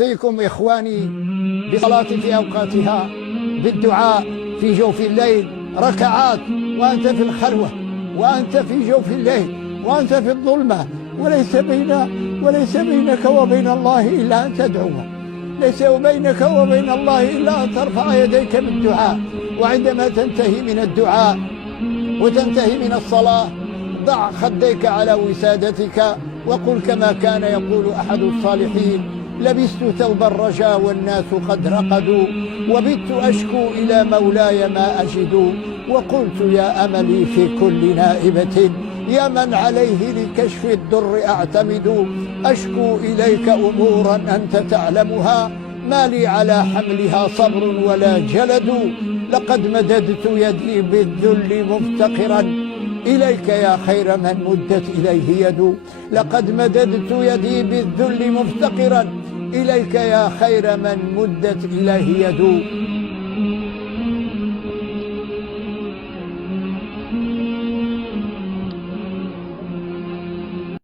أوصيكم إخواني بالصلاة في أوقاتها، بالدعاء في جوف الليل، ركعات وأنت في الخلوة، وأنت في جوف الليل، وأنت في الظلمة، وليس بينك وبين الله إلا أن تدعوه، ليس بينك وبين الله إلا أن ترفع يديك بالدعاء. وعندما تنتهي من الدعاء وتنتهي من الصلاة، ضع خديك على وسادتك وقل كما كان يقول أحد الصالحين: لبست ثوب الرجا والناس قد رقدوا، وبت أشكو إلى مولاي ما أجد، وقلت يا أملي في كل نائبة، يا من عليه لكشف الضر أعتمد، أشكو إليك أمورا أنت تعلمها، ما لي على حملها صبر ولا جلد، لقد مددت يدي بالذل مفتقرا إليك يا خير من مدت إليه يد، لقد مددت يدي بالذل مفتقرا إليك يا خير من مدت إليه يد.